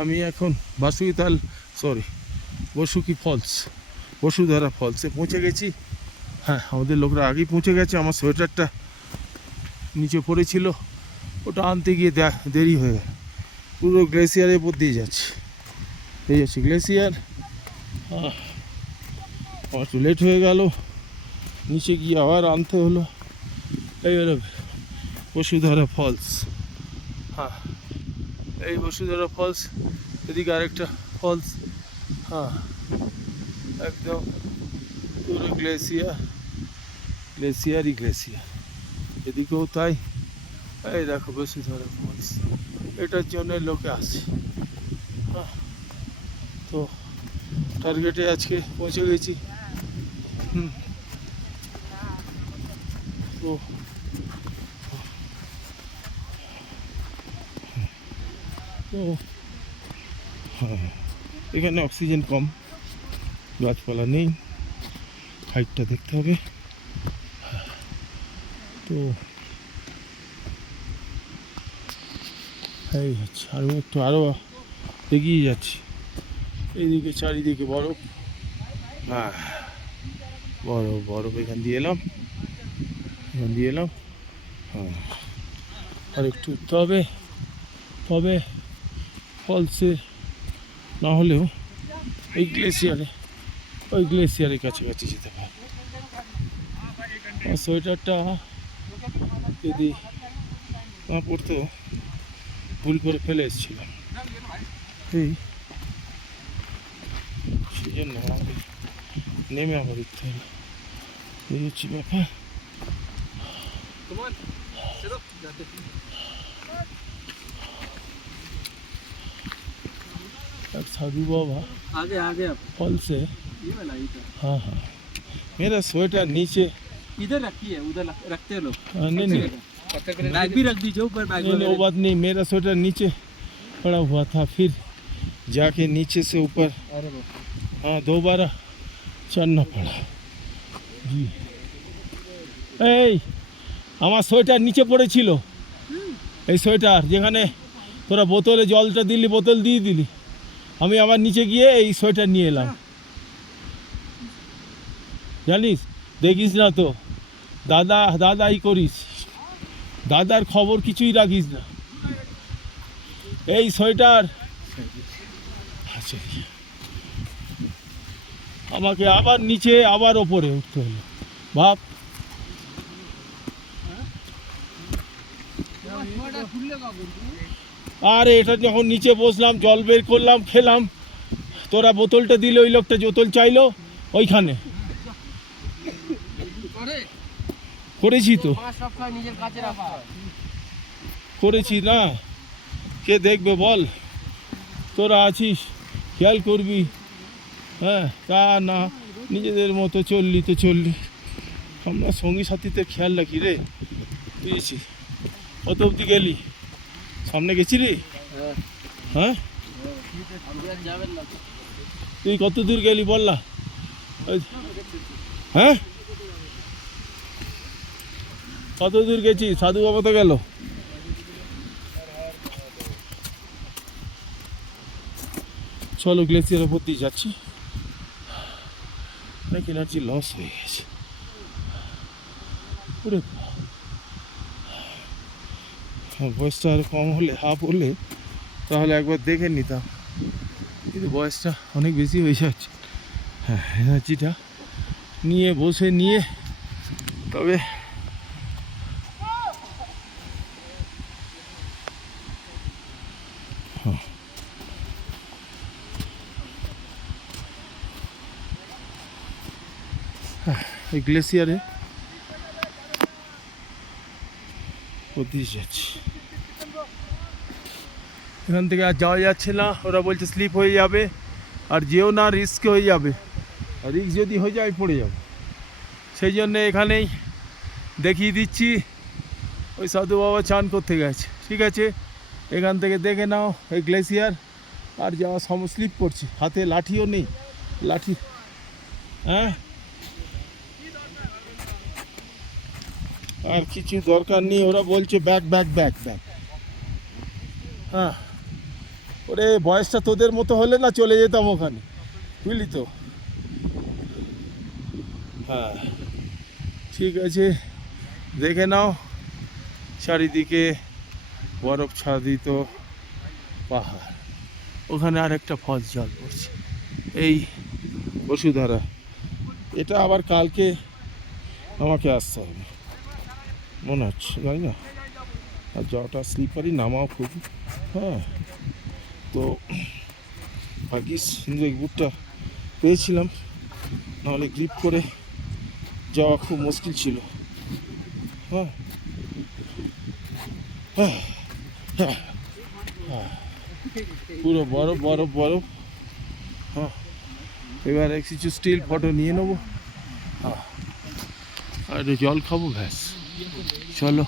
আমি এখন বসুধারা ফলসে পৌঁছে গেছি। হ্যাঁ, আমাদের লোকরা আগেই পৌঁছে গেছে। আমার সোয়েটারটা নিচে পড়েছিল, ওটা আনতে গিয়ে দেরি হয়ে গেল। পুরো গ্লেসিয়ারের উপর দিয়ে যাচ্ছে, এই হচ্ছে গ্লেসিয়ার। আমার একটু লেট হয়ে গেল, নিচে গিয়ে আবার আনতে হলো। এই হলো বসুধারা ফলস। হ্যাঁ, এই বসুধারা ফলস। এদিকে আরেকটা ফলস। হ্যাঁ, একদম পুরো গ্লেসিয়ারই গ্লেসিয়ার। এদিকেও তাই। এই দেখো বসুধারা ফলস, এটার জন্য লোকে আসে। হ্যাঁ, তো টার্গেটে আজকে পৌঁছে গেছি। তো তো হ্যাঁ, এখানে অক্সিজেন কম, গাছপালা নেই, হাইটটা দেখতে হবে। তো এই হচ্ছে, আমি একটু আরও এগিয়ে যাচ্ছি। এইদিকে চারিদিকে বরফ। হ্যাঁ, বরফ এখান দিয়ে এলাম। হ্যাঁ, আর একটু উঠতে হবে। তবে ফলসে না হলেও ওই গ্লেসিয়ারের কাছাকাছি যেতে পারে। আমার সোয়েটারটা যদি না পড়তো, ভুল করে ফেলে এসেছিলাম, এই সেই জন্য আমাকে নেমে আবার উঠতে হবে। এই হচ্ছে ব্যাপার। साधु बाबा आगे फल से। हाँ हाँ, मेरा स्वेटर नीचे इधर रखिए, उधर रखते हैं लोग। नहीं बैग भी रख दीजिए ऊपर, बैग नहीं, वो बात नहीं। मेरा स्वेटर नीचे पड़ा हुआ था, फिर जाके नीचे से ऊपर, हाँ, दोबारा चढ़ना पड़ा जी। এই আমার সোয়েটার নিচে পড়েছিল, এই সোয়েটার যেখানে তোরা বোতলে জলটা দিলি, বোতল দিয়ে দিলি, আমি আবার নিচে গিয়ে এই সোয়েটার নিয়ে এলাম। জানিস, দেখিস না তো, দাদাই করিস, দাদার খবর কিছুই রাখিস না। এই সোয়েটার আচ্ছা, আমাকে আবার নিচে আবার ওপরে উঠতে হলো, ভাব। আরে এটা যখন নিচে বসলাম, জল বের করলাম, খেলাম, তোরা বোতলটা দিলে, ওই লোকটা বোতল চাইলো, ওইখানে করেছি তো, করেছি না, কে দেখবে বল? তোরা আছিস, খেয়াল করবি। হ্যাঁ, তা না, নিজেদের মতো চললি তো চললি, আমরা সঙ্গী সাথীতে খেয়াল রাখি রে। বুঝেছি। কত অবধি গেলি? সামনে গেছিলি? হ্যাঁ, তুই কত দূর গেলি বল না। হ্যাঁ, কত দূর গেছি? সাধু বাবা তো গেল। চলো, গ্লেসিয়ার উপর দিয়ে যাচ্ছি। অনেক এনার্জি লস হয়ে গেছে। বয়সটা আর কম হলে, হাফ হলে তাহলে একবার দেখে নিতাম, কিন্তু বয়সটা অনেক বেশি হয়ে যাচ্ছে। হ্যাঁ, এনার্জিটা নিয়ে বসে নিয়ে তবে এই গ্লেসিয়ারে যাচ্ছি। এখান থেকে আর যাওয়া যাচ্ছে না, ওরা বলছে স্লিপ হয়ে যাবে, আর যেও না, রিস্ক হয়ে যাবে, আর রিস্ক যদি হয়ে যায় পড়ে যাবে। সেই জন্য এখানেই দেখিয়ে দিচ্ছি। ওই সাধু বাবা চান করতে গেছে, ঠিক আছে, এখান থেকে দেখে নাও এই গ্লেসিয়ার। আর যাওয়া স্লিপ করছে, হাতে লাঠিও নেই, লাঠি। হ্যাঁ, আর কিছু দরকার নেই, ওরা বলছে ব্যাগ ব্যাগ ব্যাগ ব্যাগ। হ্যাঁ, ওরে বয়সটা তোদের মতো হলে না চলে যেতাম ওখানে, বুঝলি তো। হ্যাঁ ঠিক আছে, দেখে নাও চারিদিকে বরফ ছাদিত পাহাড়, ওখানে আরেকটা ফলস জল পড়ছে, এই বসুধারা। এটা আবার কালকে আমাকে আসতে হবে মনে হচ্ছে, জানি না। আর যাওয়াটা স্লিপারই, নামাও খুব। হ্যাঁ তো ভাগ্যিস হিন্দু বুটটা পেয়েছিলাম, নাহলে গ্রিপ করে যাওয়া খুব মুশকিল ছিল। হ্যাঁ হ্যাঁ হ্যাঁ হ্যাঁ, পুরো বরফ বরফ বরফ। হ্যাঁ এবার কিছু স্টিল ফটো নিয়ে নেবো, হ্যাঁ আর একটু জল খাবো, ব্যাস চলো।